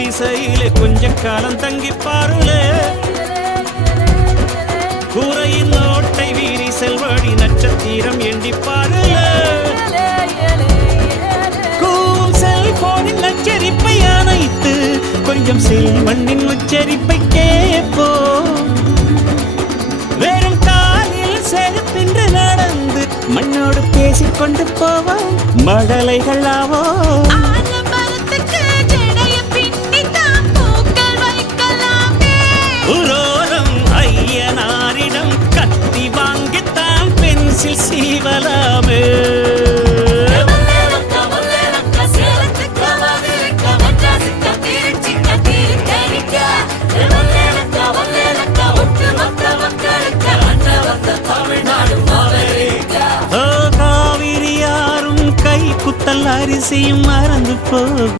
குடிசையிலே கொஞ்ச காலம் தங்கி பாருலே கூரையின் ஓட்டை வீரி செல்வடி நட்சத்திரம் எண்ணி பாருலே கூவும் செல்போனின் நச்சரிப்பை அணைத்து கொஞ்சம் செல்வண்ணின் உச்சரிப்பை கேட்போ வெறும் காலில் செருப்பின்று நடந்து மண்ணோடு பேசிக்கொண்டு போவோம் மடலைகள் ஆவோ உரோரம் ஐயனாரிடம் கத்தி வாங்கித்தான் பென்சில் சீவலாமே காவிரி யாரும் கை குத்தல் அரிசியும் மறந்து போ